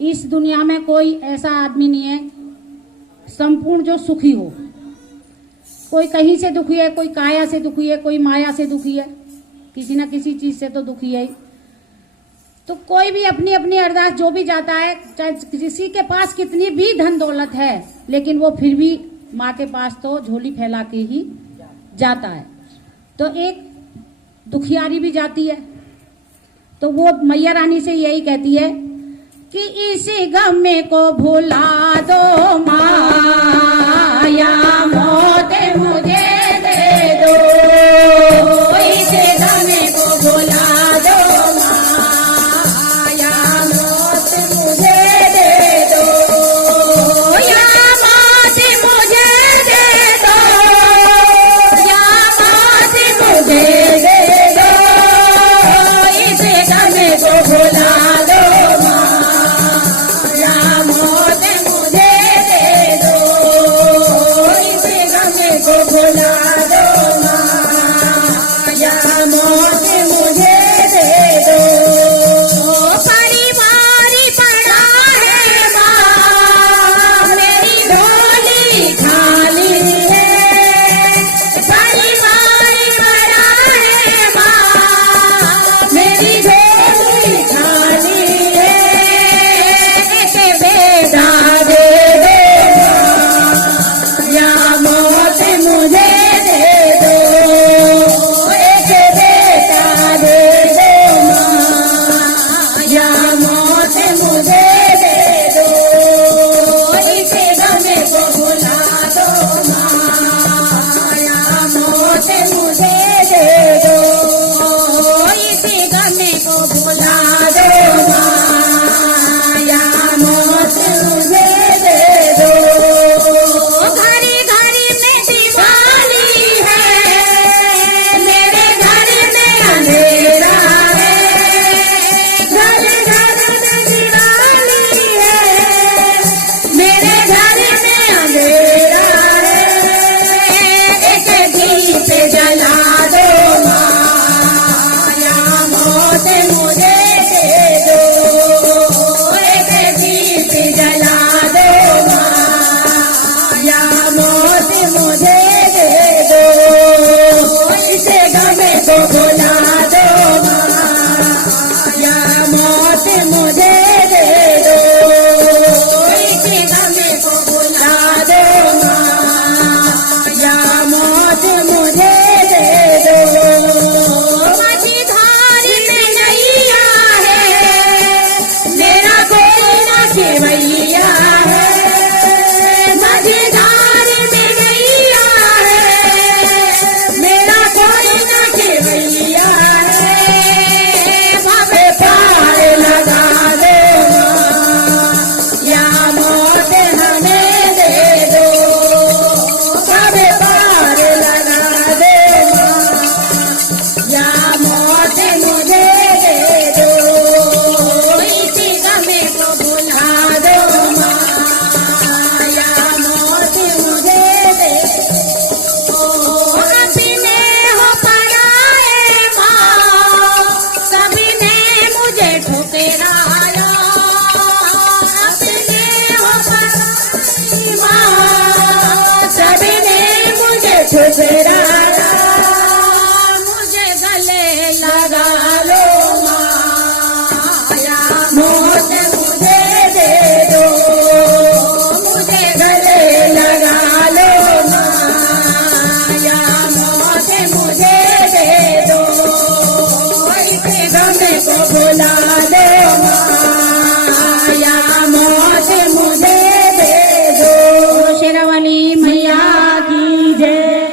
इस दुनिया में कोई ऐसा आदमी नहीं है संपूर्ण जो सुखी हो। कोई कहीं से दुखी है, कोई काया से दुखी है, कोई माया से दुखी है, किसी ना किसी चीज से तो दुखी है ही। तो कोई भी अपनी अपनी अरदास जो भी जाता है, चाहे किसी के पास कितनी भी धन दौलत है, लेकिन वो फिर भी माँ के पास तो झोली फैला के ही जाता है। तो एक दुखियारी भी जाती है, तो वो मैया रानी से यही कहती है कि इसी गम को भुला दो माया